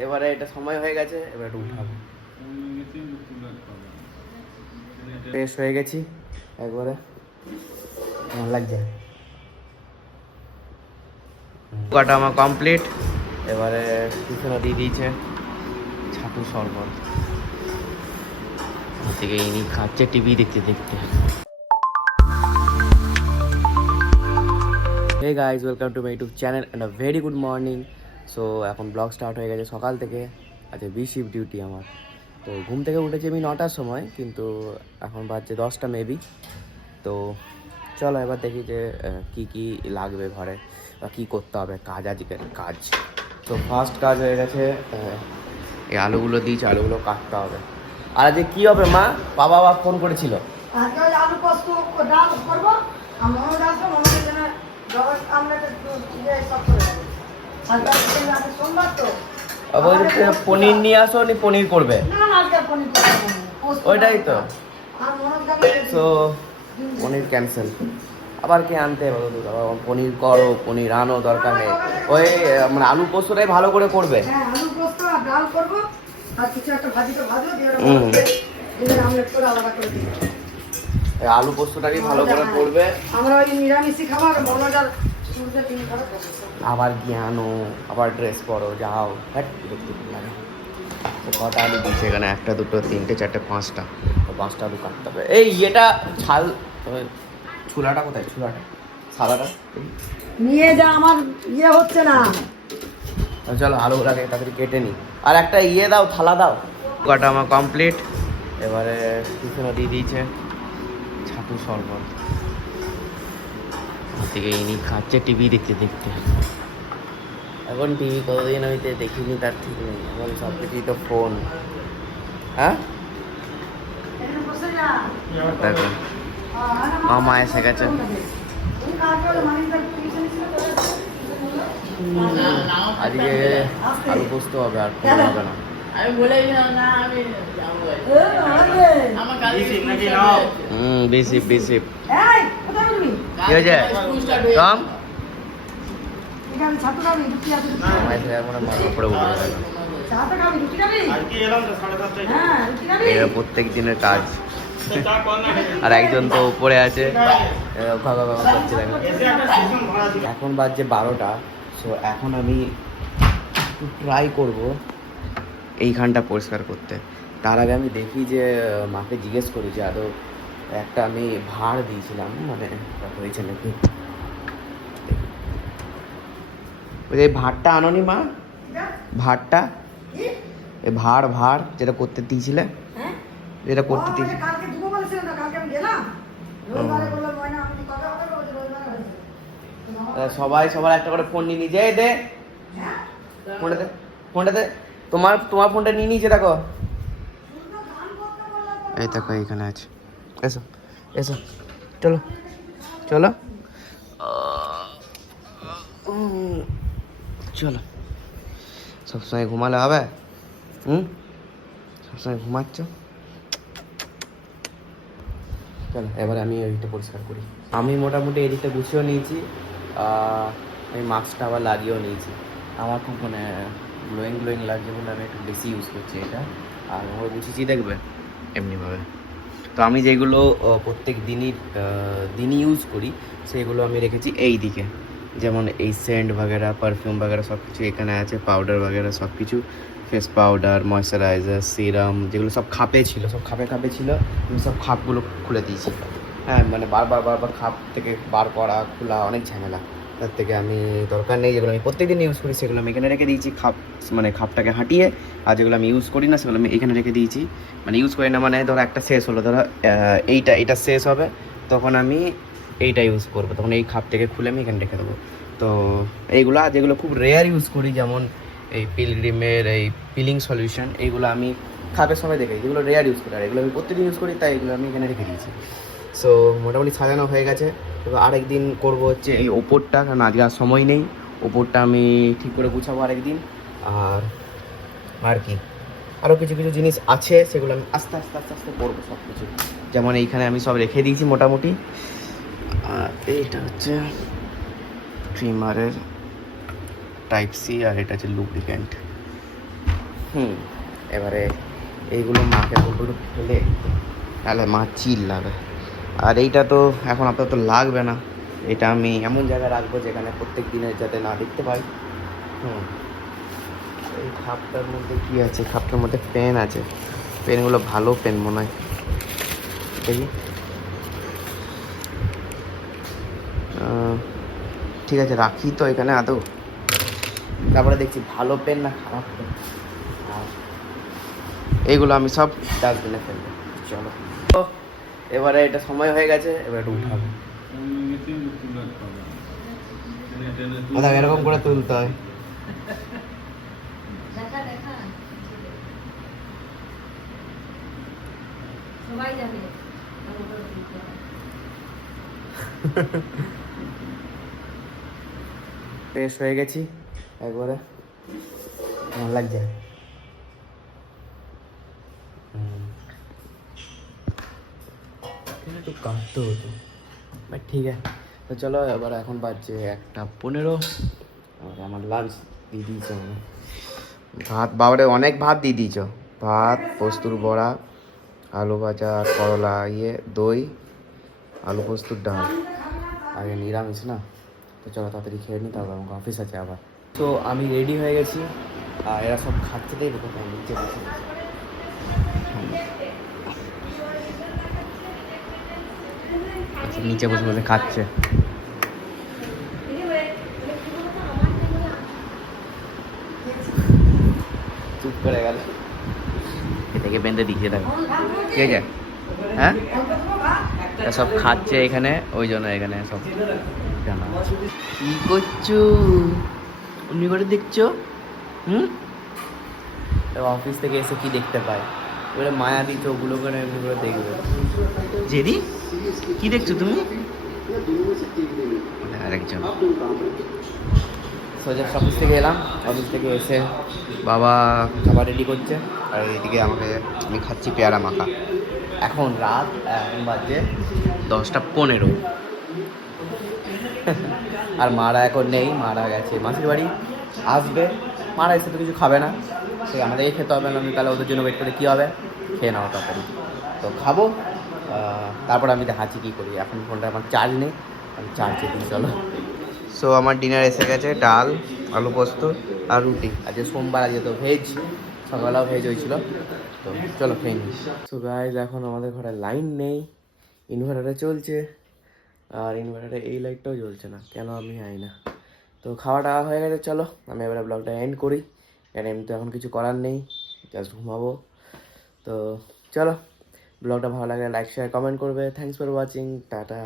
এবারে এটা সময় হয়ে গেছে, এবার একটু উঠাবো। ফ্রেশ হয়ে গেছি একবারে, ভালো লাগছে। কাটা আমার কমপ্লিট। এবারে টিফিনও দিয়ে দিয়েছে ছাতু শরবত, থেকে ইনি খাচ্ছে টিভি দেখতে দেখতে। Hey guys, welcome to my YouTube channel and a very good morning. So এখন ব্লগ স্টার্ট হয়ে গেছে সকাল থেকে। আজকে শিফট ডিউটি আমার। তো ঘুম থেকে উঠেছি আমি 9টার সময়, কিন্তু এখন বাজছে 10টা মেবি। তো চলো এবার দেখি যে কি কি লাগবে ঘরে বা কী করতে হবে কাজ, আজকের কাজ। তো ফার্স্ট কাজ হয়ে গেছে, এই আলুগুলো দিয়েছি, আলুগুলো কাটতে হবে। আর আজকে কী হবে মা? বাবা ফোন করেছিল। আজকে আলু পোস্ত ডাল করবো, আমার ডাল তো মনে হয় না জল আমরা সব করে দেবো। সোমবার তো বলছে পনির নিয়ে আসো, নি পনির করবে। না আজকে পনির করবো, ওইটাই তো। আর মনে তো পনির ক্যান্সেল, আবার কি আনতে হবে? আবার পনির করো, পনির আনো, দরকার নেই। ওই মানে আলু পোস্তটাই ভালো করে করবে। হ্যাঁ আলু পোস্ত আর ডাল করবো, আর কিছু একটা ভাজিটা ভাজবো, দিয়ে আমলেট করে আলাদা করে দিই। আলু পোস্তটাকে ভালো করে করবে। আমরা ওই নিরামিষই খাবার মনোজার সূর্যের দিন খাবার। আবার গিয়ে আনো, আবার ড্রেস পরো, যাও, হ্যাঁ দেখতে লাগে। তো কটা আলু দিচ্ছে এখানে? 1, 2, 3, 4, 5টা। তো 5টা আলু কাটতে হবে। এই এটা ছাল, ছুলাটা কোথায়? ছুলাটা সাদাটা নিয়ে যা, আমার হচ্ছে না। চলো আলুগুলাকে তাড়াতাড়ি কেটে নিই। আর একটা দাও, থালা দাও। কাটা আমার কমপ্লিট। এবারে টিফিনও দিয়ে দিয়েছে ছাতু শরবত, থেকে ইনি খাচ্ছে টিভি দেখতে দেখতে। এখন টিভি কতদিন আমি দেখিনি তার ঠিক নেই, এখন সব কিছুই তো ফোন। হ্যাঁ দেখো মামা এসে গেছে। আজকে আলু পোস্ত হবে, আর কোনো হবে না। আমি বলে দিলাম না, আমি আমার কাজ বেশি বেশি কি হয়েছে কম সময় থেকে এখন মাথা উপরে উঠে গেল। এটা প্রত্যেক দিনের কাজ। আর একজন তো উপরে আছে, করছে দেখো। এখন বাজছে 12টা। সো এখন আমি ট্রাই করব এইখানটা পরিষ্কার করতে। তার আগে আমি দেখি যে মাকে জিজ্ঞেস করি যে আদৌ একটা আমি ভাড় দিয়েছিলাম, মানে হয়েছে নাকি। ওই যে ভাড়টা আনোনি মা? ভাড়টা, এই ভাড় যেটা করতে দিয়েছিলে, যেটা করতে দিয়েছিলে। সবাই সবার একটা করে ফোন নিয়ে নিয়ে যায়। দে ফোনটা দে, তোমার ফোনটা নিয়ে নিয়েছে দেখো। এই দেখো এইখানে আছে। এসো এসো, চলো চলো চলো। সবসময় ঘুমালে হবে? সবসময় ঘুমাচ্ছ। চলো এবারে আমি ওইটা পরিষ্কার করি। আমি মোটামুটি এদিকটা গুছিয়েও নিয়েছি, আমি মাস্কটা আবার লাগিয়েও নিয়েছি। আমার খুব মানে গ্লোয়িং লাগছে বলে আমি একটু বেশি ইউজ করছি এটা। আর আমার গুছিয়েছি দেখবে এমনিভাবে। তো আমি যেগুলো প্রত্যেক দিনই ইউজ করি সেগুলো আমি রেখেছি এই দিকে। যেমন এই সেন্ট বাগেরা, পারফিউম বাগেরা সব কিছু এখানে আছে, পাউডার বাগেরা সব কিছু, ফেস পাউডার, ময়শ্চারাইজার, সিরাম, যেগুলো সব খাপে ছিল, সব খাপে ছিল। আমি সব খাপগুলো খুলে দিয়েছি। হ্যাঁ মানে বারবার খাপ থেকে বার করা খোলা অনেক ঝামেলা। তার থেকে আমি দরকার নেই, যেগুলো আমি প্রত্যেকদিন ইউজ করি সেগুলো আমি এখানে রেখে দিয়েছি। মানে খাপটাকে হাঁটিয়ে। আর যেগুলো আমি ইউজ করি না সেগুলো আমি এখানে রেখে দিয়েছি। মানে ইউজ করি না মানে ধরো একটা শেষ হলো, ধরো এইটা শেষ হবে, তখন আমি এইটা ইউজ করবো, তখন এই খাপ থেকে খুলে আমি এখানে রেখে দেবো। তো এইগুলো যেগুলো খুব রেয়ার ইউজ করি, যেমন এই পিলগ্রিমের এই পিলিং সলিউশন, এইগুলো আমি খাপের সময় দেখি, যেগুলো রেয়ার ইউজ করি। আর এগুলো আমি প্রত্যেকদিন ইউজ করি, তাই এগুলো আমি এখানে রেখে দিয়েছি। সো মোটামুটি সাজানো হয়ে গেছে। এবার আরেকদিন করবো হচ্ছে এই ওপরটা, কারণ আজকে আর সময় নেই। ওপরটা আমি ঠিক করে গুছাবো আরেকদিন। আর কি আরও কিছু জিনিস আছে, সেগুলো আমি আস্তে আস্তে করবো সব কিছু। যেমন এইখানে আমি সব রেখে দিয়েছি মোটামুটি। আর এইটা হচ্ছে ট্রিমারের টাইপ সি, আর এটা হচ্ছে লুব্রিক্যান্ট। এবারে এইগুলো মাকে বলবো একটু ফেলে, তাহলে মা চিল লাগে। আর এইটা তো এখন আপাতত লাগবে না, এটা আমি এমন জায়গায় রাখবো যেখানে প্রত্যেক দিনের যাতে না দেখতে পাই। এই খাপটার মধ্যে কি আছে? খাপটার মধ্যে পেন আছে, পেনগুলো ভালো পেন মনে হয়। দেখি, ঠিক আছে রাখি তো এখানে আদৌ, তারপরে দেখছি ভালো পেন না খারাপ পেন। আর এইগুলো আমি সব ডাস্টবিনে ফেলবো। চলো, তো এবারে এটা সময় হয়ে গেছে, এবার একটু উঠাবো। এরকম করে তুলতে হয়। দেখা দেখা সবাই জানে ফ্রেশ হয়ে গেছি একবারে, ভালো লাগছে। একটু কাটতে হতো, বাট ঠিক আছে। তো চলো এবার এখন বাজছে 1:15, আর আমার লাঞ্চ দিয়ে দিয়েছ মানে ভাত। বাবারে অনেক ভাত দিয়ে দিয়েছ, ভাত, পোস্তুর বড়া, আলু ভাজা, আর করলা দই, আলু পোস্তুর ডাল। আগে নিরামিষ না, তো চলো তাড়াতাড়ি খেয়ে নিই, তারপর আমাকে অফিস আছে আবার। তো আমি রেডি হয়ে গেছি, আর এরা সব খাচ্ছে দেখবো কোথায়, নিচে বসে গেছে। আচ্ছা, নিচে বসে বসে খাচ্ছে। চুপ করে গেল, এটাকে বেঁধে দিচ্ছে দেখো, ঠিক আছে? হ্যাঁ, এরা সব খাচ্ছে এখানে, ওই জন্য এখানে সব জানা আছে। কি করছো অমনি করে দেখছো? অফিস থেকে এসে কি দেখতে পায়, ওরা মায়াবী চোখগুলো করে এমনি করে দেখবে। জেদি, কি দেখছো তুমি? আরেকজন সোজা অফিস থেকে এলাম, অফিস থেকে এসে বাবা খাবার রেডি করছে, আর এদিকে আমি খাচ্ছি পেয়ারা মাখা। এখন রাত, এখন বাজে 10:15, আর মারা এখন নেই, মারা গেছে মাসির বাড়ি, আসবে। মারা এসে তো কিছু খাবে না, সে আমাদেরই খেতে হবে, না তাহলে ওদের জন্য ওয়েট করে কী হবে? খেয়ে নেওয়া তাড়াতাড়ি। তো খাবো, তারপর আমি দেখাচ্ছি কী করি। এখন ফোনটা আমার চার্জ নেই, আমি চার্জে দিই। চলো, সো আমার ডিনার এসে গেছে, ডাল, আলু পোস্ত আর রুটি। আজকে সোমবার, আজকে তো ভেজ, সকালবেলাও ভেজ হয়েছিল। তো চলো খেয়ে নিই। সো গাইজ, এখন আমাদের ঘরে লাইন নেই, ইনভার্টারে চলছে, আর ইনভার্টারে এই লাইটটাও জ্বলছে না, কেন আমি জানি না। তো খাওয়া দাওয়া হয়ে গেছে, চলো আমি এবারে ব্লগটা এন্ড করি, কারণ এমনি তো এখন কিছু করার নেই, জাস্ট ঘুমাবো। তো চলো, ব্লগটা ভালো লাগলে লাইক শেয়ার কমেন্ট করবে। Thanks for watching, tata.